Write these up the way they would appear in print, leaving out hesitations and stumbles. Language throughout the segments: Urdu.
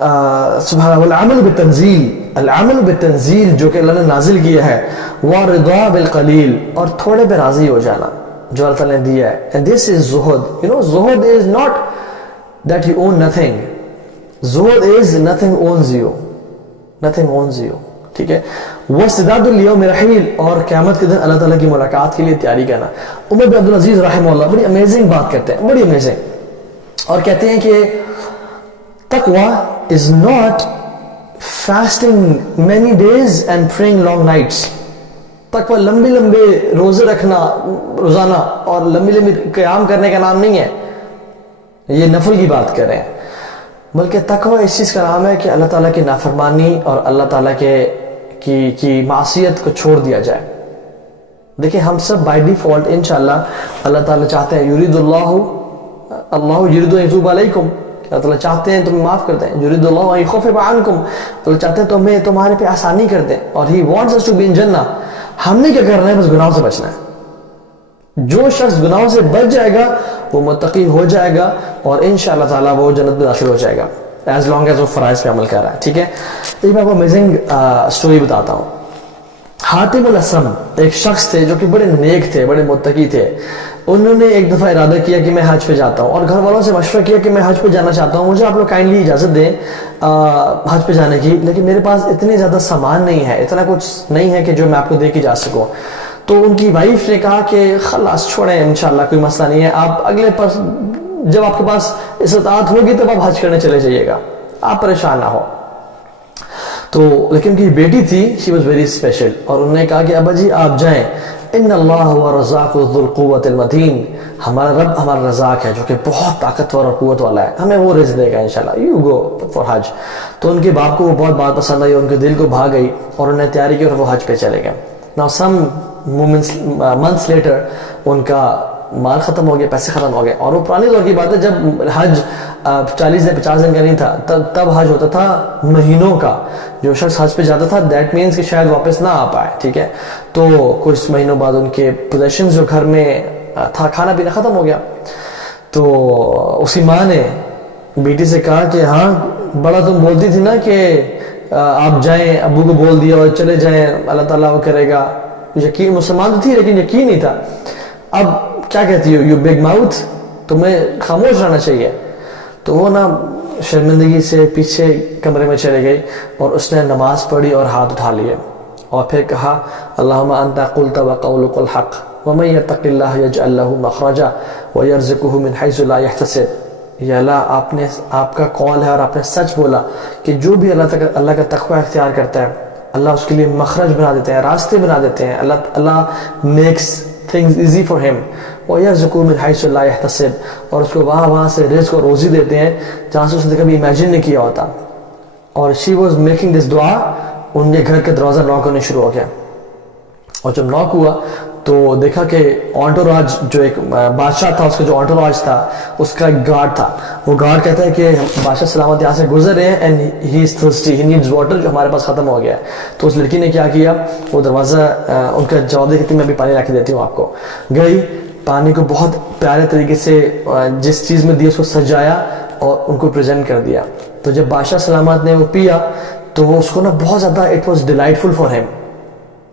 سبحان اللہ العمل بالتنزیل، العمل بالتنزیل جو کہ اللہ نے نازل کیا ہے، والرضا بالقلیل، اور تھوڑے پہ راضی ہو جانا جو اللہ تعالیٰ نے دیا ہے. And this is zuhud. You know, zuhud is not that you own nothing. Zuhud is nothing owns you. Nothing owns you. ٹھیک ہے. واستعداد الیوم رحیل، اور قیامت کے دن اللہ تعالیٰ کی ملاقات کے لیے تیاری کرنا. عمر بن عبدالعزیز رحمہ اللہ بڑی امیزنگ بات کرتے ہیں، بڑی امیزنگ، اور کہتے ہیں کہ تقوی is not fasting many days and praying long nights. تقوی لمبے لمبے روزے رکھنا روزانہ اور لمبی لمبی قیام کرنے کا نام نہیں ہے، یہ نفل کی بات کر رہے ہیں، بلکہ تقوی اس چیز کا نام ہے کہ اللہ تعالیٰ کی نافرمانی اور اللہ تعالیٰ کی معصیت کو چھوڑ دیا جائے. دیکھیں ہم سب بائی ڈیفالٹ انشاءاللہ اللہ تعالیٰ چاہتے ہیں یرید اللہ یرید ان یتوب علیکم، اللہ تعالیٰ چاہتے ہیں تمہیں معاف کر دیں. یرید اللہ ان یخفف عنکم، اللہ چاہتے ہیں تمہارے پہ آسانی کر دیں، اور he wants us to be in جنہ. ہم نے کیا کرنا ہے؟ بس گناہوں سے بچنا ہے. جو شخص گناہوں سے بچ جائے گا وہ متقی ہو جائے گا، اور انشاءاللہ تعالیٰ وہ جنت میں داخل ہو جائے گا ایز لانگ ایز وہ فرائض پہ عمل کر رہا ہے. ٹھیک ہے. ایک میں آپ کو امیزنگ اسٹوری بتاتا ہوں. حاتم الاسم ایک شخص تھے جو کہ بڑے نیک تھے، بڑے متقی تھے. انہوں نے ایک دفعہ ارادہ کیا کہ میں حج پہ جاتا ہوں، اور گھر والوں سے مشورہ کیا کہ میں حج پہ جانا چاہتا ہوں، مجھے آپ لوگ کائنڈلی اجازت دیں حج پہ جانے کی، لیکن میرے پاس اتنے زیادہ سامان نہیں ہے، اتنا کچھ نہیں ہے کہ جو میں آپ کو دے کے جا سکوں. تو ان کی وائف نے کہا کہ خلاص چھوڑیں، انشاءاللہ کوئی مسئلہ نہیں ہے، آپ اگلے جب آپ کے پاس استطاعت ہوگی تب آپ حج کرنے چلے جائیے گا، آپ پریشان نہ ہو. تو لیکن ان کی بیٹی تھی، شی واز ویری اسپیشل، اور انہوں نے کہا کہ ابا جی آپ جائیں، ان اللہ هو الرزاق ذو القوۃ المتین، ہمارا رب ہمارا رزاق ہے جو کہ بہت طاقتور اور قوت والا ہے، ہمیں وہ رزق دے گا انشاءاللہ، یو گو فار حج. تو ان کے باپ کو وہ بہت بات پسند آئی، ان کے دل کو بھا گئی، اور انہوں نے تیاری کی اور وہ حج پہ چلے گئے. Now some months later ان کا مال ختم ہو گیا، پیسے ختم ہو گئے، اور وہ پرانی دور کی بات ہے جب حج 40 دن 50 دن کا نہیں تھا، تب حج ہوتا تھا مہینوں کا. جو شخص حج پہ جاتا تھا دیٹ مینس کہ شاید واپس نہ آ پائے. ٹھیک ہے. تو کچھ مہینوں بعد ان کے پوزیشنز جو گھر میں تھا، کھانا پینا ختم ہو گیا. تو اس کی ماں نے بیٹی سے کہا کہ ہاں بڑا تم بولتی تھی نا کہ آپ جائیں، ابو کو بول دیا اور چلے جائیں، اللہ تعالیٰ وہ کرے گا. یقین مسلمان تو تھی لیکن یقین نہیں تھا. اب کیا کہتی ہو، یو بگ ماؤتھ، تمہیں خاموش رہنا چاہیے. تو وہ نا شرمندگی سے پیچھے کمرے میں چلے گئی، اور اس نے نماز پڑھی اور ہاتھ اٹھا لیے، اور پھر کہا اللہم انت قلت وقولک الحق ومن یتق اللہ یجعل له مخرجا ویرزقہ من حیث لا یحتسب. یا اللہ آپ کا قول ہے اور آپ نے سچ بولا کہ جو بھی اللہ کا تقوی اختیار کرتا ہے اللہ اس کے لیے مخرج بنا دیتے ہیں، راستے بنا دیتے ہیں. Allah makes things easy for him وَيَرْزُقُهُ مِنْ حَيْثُ لَا يَحْتَسِبُ، اور اس کو وہاں سے رزق اور روزی دیتے ہیں جہاں سے اس نے کبھی امیجن نہیں کیا ہوتا. اور she was making this دعا، ان کے گھر کے دروازہ ناک ہونے شروع ہو گیا، اور جب ناک ہوا تو دیکھا کہ آنٹوراج جو ایک بادشاہ تھا، اس کا جو آنٹوراج تھا اس کا ایک گارڈ تھا. وہ گارڈ کہتا ہے کہ بادشاہ سلامت یہاں سے گزر رہے ہیں and he is thirsty, he needs water, جو ہمارے پاس ختم ہو گیا ہے. تو اس لڑکی نے کیا کیا، وہ دروازہ ان کا جواب دے کہ میں بھی پانی لا کے دیتی ہوں آپ کو. گئی، پانی کو بہت پیارے طریقے سے جس چیز میں دیا اس کو سجایا اور ان کو پریزنٹ کر دیا. تو جب بادشاہ سلامت نے وہ پیا تو وہ اس کو نا بہت زیادہ it was delightful for him.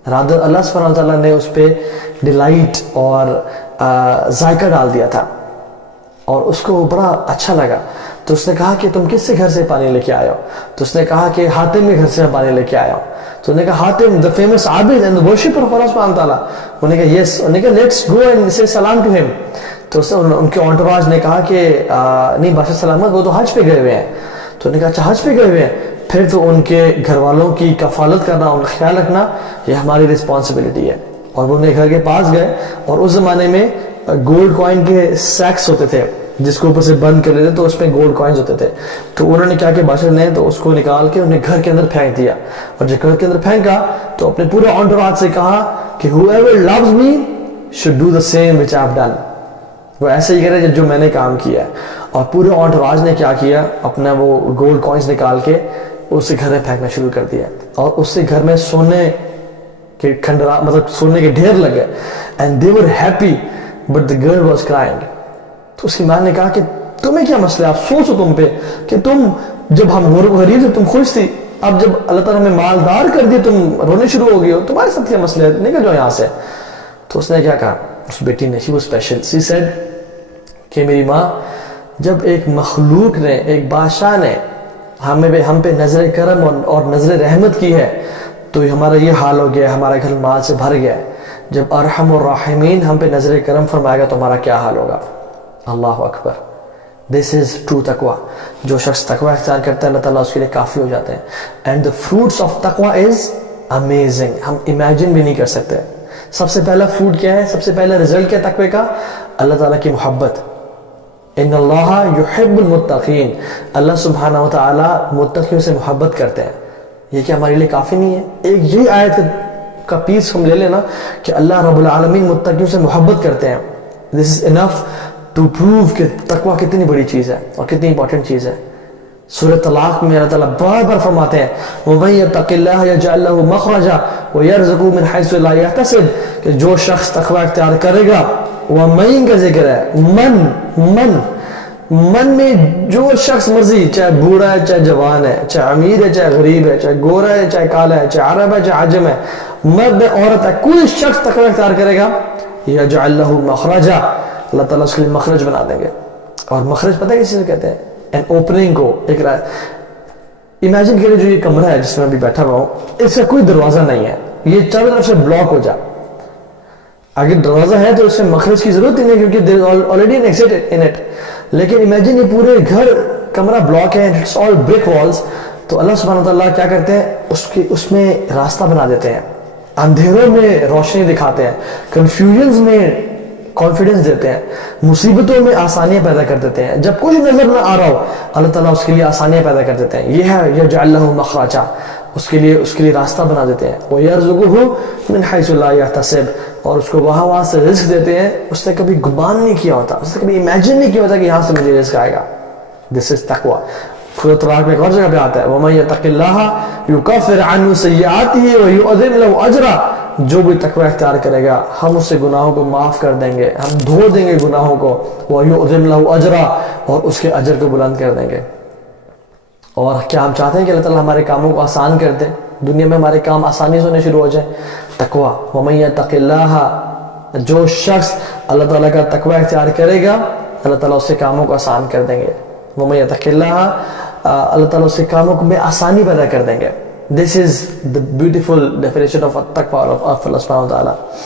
Rather Allah سبحانہ وتعالیٰ نے اس پہ ڈیلائٹ اور ذائقہ ڈال دیا تھا، اور اس کو بڑا اچھا لگا. تو اس نے کہا کہ تم کس سے گھر سے پانی لے کے آئے ہو؟ تو اس نے کہا کہ حاتم کے گھر سے میں پانی لے کے آیا ہوں. تو انہوں نے کہا Hatim the famous Abid and the worshipper of Allah سبحانہ تعالیٰ. انہوں نے کہا یس. انہوں نے کہا لیٹس گو اینڈ سے سلام ٹو ہم. تو ان کے انٹوراج نے کہا کہ نہیں بادشاہ سلامت وہ تو حج پہ گئے ہوئے ہیں. تو انہوں نے کہا اچھا حج پہ گئے ہوئے ہیں، پھر تو ان کے گھر والوں کی کفالت کرنا، ان کا خیال رکھنا یہ ہماری رسپانسبلٹی ہے. اور وہ ان کے گھر کے پاس گئے، اور اس زمانے میں گولڈ کوائن کے سیکس ہوتے تھے جس کو اوپر سے بند کر لیتے تو اس میں گولڈ کوائنز ہوتے تھے. تو انہوں نے کیا کہ بادشاہ نے تو اس کو نکال کے انہیں گھر کے اندر پھینک دیا، اور جب گھر کے اندر پھینکا تو اپنے پورے انٹوراج سے کہا کہ whoever loves me should do the same which I have done. وہ ایسے ہی کرے جو میں نے کام کیا ہے. اور پورے انٹوراج نے کیا کیا، اپنا وہ گولڈ کوائنز نکال کے اسے گھر میں پھینکنا شروع کر دیا، اور اس سے گھر میں سونے کے کھنڈرا مطلب سونے کے ڈھیر لگے. And they were happy but the girl was crying. تو اس کی ماں نے کہا کہ تمہیں کیا مسئلہ ہے، افسوس ہو تم پہ کہ تم جب ہم غریب تھے تم خوش تھی, اب جب اللہ تعالیٰ نے مالدار کر دیا تم رونے شروع ہو گئی ہو, تمہارے ساتھ کیا مسئلہ ہے, نکل جاؤ یہاں سے. تو اس نے کیا کہا, اس بیٹی نے, she was special, she said کہ میری ماں, جب ایک مخلوق نے, ایک بادشاہ نے ہم پہ نظر کرم اور نظر رحمت کی ہے تو ہمارا یہ حال ہو گیا, ہمارا گھر مال سے بھر گیا. جب ارحم الراحمین ہم پہ نظر کرم فرمائے گا تو ہمارا کیا حال ہوگا. اللہ اکبر. دس از ٹرو تقوی. جو شخص تقوی اختیار کرتا ہے اللہ تعالیٰ اس کے لیے کافی ہو جاتے ہیں. اینڈ دا فروٹس آف تقوی از امیزنگ, ہم امیجن بھی نہیں کر سکتے. سب سے پہلا فروٹ کیا ہے, سب سے پہلا رزلٹ کیا ہے تقوی کا, اللہ تعالیٰ کی محبت. ان اللہ یحب المتقین, اللہ سبحانہ و تعالیٰ متقیوں سے محبت کرتے ہیں. یہ کیا ہمارے لیے کافی نہیں ہے؟ ایک یہ آیت کا پیس ہم لے لینا کہ اللہ رب العالمین متقیوں سے محبت کرتے ہیں. دس از انف ٹو پروو کہ تقوی کتنی بڑی چیز ہے اور کتنی امپورٹنٹ چیز ہے. سورہ طلاق میں اللہ تعالیٰ بار بار فرماتے ہیں وَمَن يَتَّقِ اللَّهَ يَجْعَلْ لَهُ مَخْرَجًا وَيَرْزُقْهُ مِنْ حَيْثُ لَا يَحْتَسِبُ, کہ جو شخص تقوی اختیار کرے گا, وَمَن کا ذکر ہے, من میں جو شخص مرضی, چاہے بوڑھا ہے چاہے جوان ہے, چاہے امیر ہے چاہے غریب ہے, چاہے گورا ہے چاہے کالا ہے, چاہے عرب ہے چاہے عجم ہے, مرد ہے عورت ہے, کوئی شخص تقوی اختیار کرے گا, یجعل لہ مخرجا, اللہ تعالیٰ اس کے لیے مخرج بنا دیں گے. اور مخرج پتہ ہے کس چیز کہتے ہیں, این اوپننگ کو. ایک امیجن کریے جو یہ کمرہ ہے جس میں ابھی بیٹھا ہوا ہوں, اس کا کوئی دروازہ نہیں ہے, یہ چاروں طرف سے بلاک ہو جائے. اگر دروازہ ہے تو اس میں مخرج کی ضرورت ہی نہیں کیونکہ there is already an exit in it. لیکن امیجن یہ پورے گھر کمرہ بلاک ہے, اٹس آل brick walls, تو اللہ سبحانہ وتعالیٰ کیا کرتے ہیں, اس میں راستہ بنا دیتے ہیں, اندھیروں میں روشنی دکھاتے ہیں, کنفیوژنز میں کانفیڈنس دیتے ہیں, مصیبتوں میں آسانیاں پیدا کر دیتے ہیں. جب کچھ نظر نہ آ رہا ہو اللہ تعالیٰ اس کے لیے آسانیاں پیدا کر دیتے ہیں. یہ ہے یجعل لہ مخرجا, اس کے لیے راستہ بنا دیتے ہیں. وَيَرْزُقُهُ مِنْ حَيْثُ لَا يَحْتَسِبُ, اور اس کو وہاں سے رزق دیتے ہیں اس نے کبھی گمان نہیں کیا ہوتا, اس نے کبھی امیجن نہیں کیا ہوتا کہ یہاں سے مجھے رزق آئے گا. دس از تقوی. سورۃ طلاق میں ایک اور جگہ پہ آتا ہے وَمَن يَتَّقِ اللَّهَ يُكَفِّرْ عَنْهُ سَيِّئَاتِهِ وَيُعْظِمْ لَهُ أَجْرًا, جو بھی تقوی اختیار کرے گا ہم اس سے گناہوں کو معاف کر دیں گے, ہم دھو دیں گے گناہوں کو. وَيُعْظِمْ لَهُ أَجْرًا, اور اس کے اجر کو بلند کر دیں گے. اور کیا ہم چاہتے ہیں کہ اللہ تعالیٰ ہمارے کاموں کو آسان کر دے, دنیا میں ہمارے کام آسانی سے ہونے شروع ہو جائیں. تقوی. وَمَن يَتَّقِ اللَّهَ, جو شخص اللہ تعالیٰ کا تقوی اختیار کرے گا اللہ تعالیٰ اس سے کاموں کو آسان کر دیں گے. وَمَن يَتَّقِ اللَّهَ, اللہ تعالیٰ اس سے کاموں میں آسانی پیدا کر دیں گے. This is the beautiful definition of taqwa of Allah subhanahu wa ta'ala.